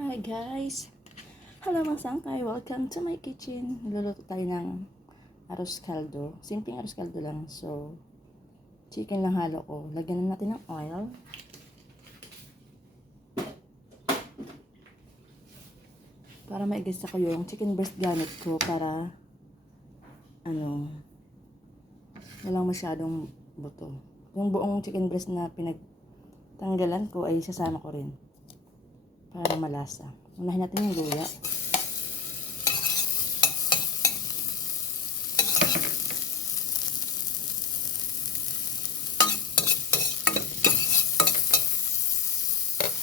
Hi guys! Hello mga sangkay! Welcome to my kitchen. Luluto tayo ng arroz caldo. Simpleng arroz caldo lang. So, chicken lang halo ko. Lagyan na natin ng oil. Para maigisa ko yung chicken breast gamit ko para ano walang masyadong buto. Yung buong chicken breast na pinagtanggalan ko ay sasama ko rin para malasa. Unahin natin yung luya.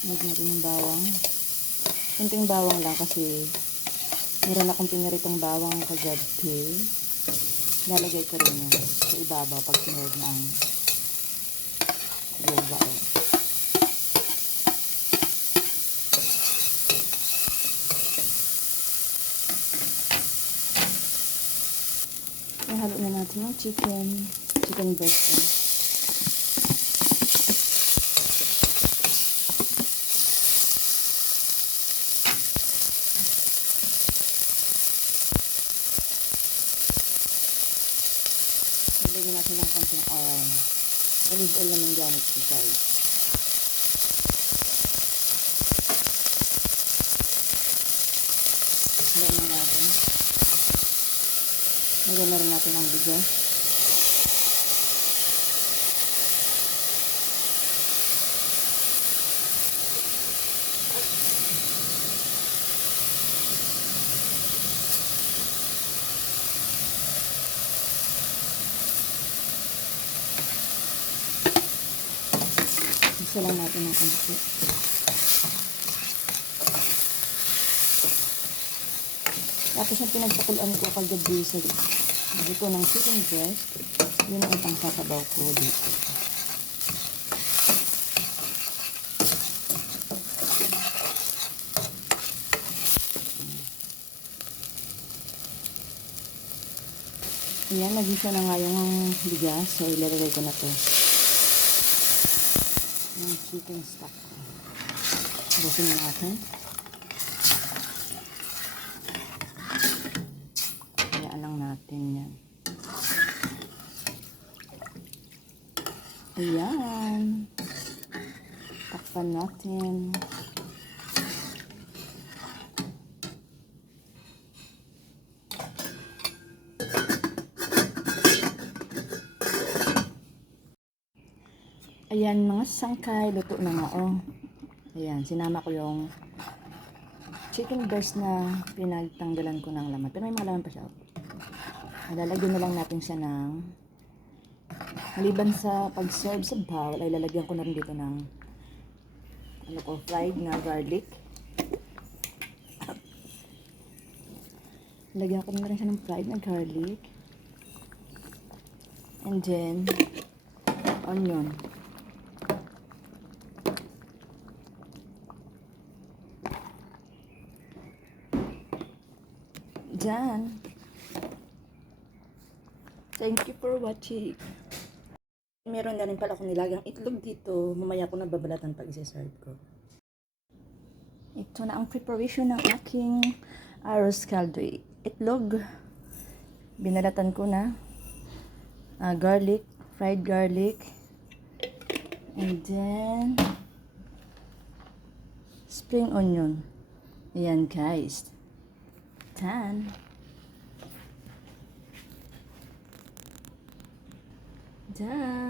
Lagyan natin yung bawang. Kunting bawang lang kasi meron akong piniritong bawang kagabi. Lalagay ko rin yun sa ibabaw pag sinurog na ang luya. Oh. Ihalo na natin yung chicken. Chicken breast. Yan. Lagyan natin ng konting oil. Olive oil naman gamit ko guys. Lagyan. Lagyan na rin natin ang bigas. Isa lang natin ng konti. Tapos yung pinagpakulan ko kagabi sa Sabi ko ng chicken breast, yun ang itang sasabaw ko dito. Ayan, nagisa na nga yung bigas. So, ilalagay ko na to. Yung chicken stock. Busin na natin. Hayaan lang natin yan. Ayan. Takpan natin. Ayan mga sangkay, luto na nga oh. Ayan, sinama ko yung chicken breast na pinagtanggalan ko ng laman. Pero may mga laman pa siya. Lalagyan na lang natin siya ng maliban sa pag-serve sa bowl, ay lalagyan ko na rin dito ng ano ko, fried na garlic. Lagyan ko na rin siya ng fried na garlic. And then, onion. Dyan. Thank you for watching. Meron na rin pala akong nilagang itlog dito. Mamaya ko na babalatan pag isi-serve ko. Ito na ang preparation ng aking arroz caldo. Itlog. Binalatan ko na. Ah, garlic. Fried garlic. And then, spring onion. Ayan guys. Tan. Done.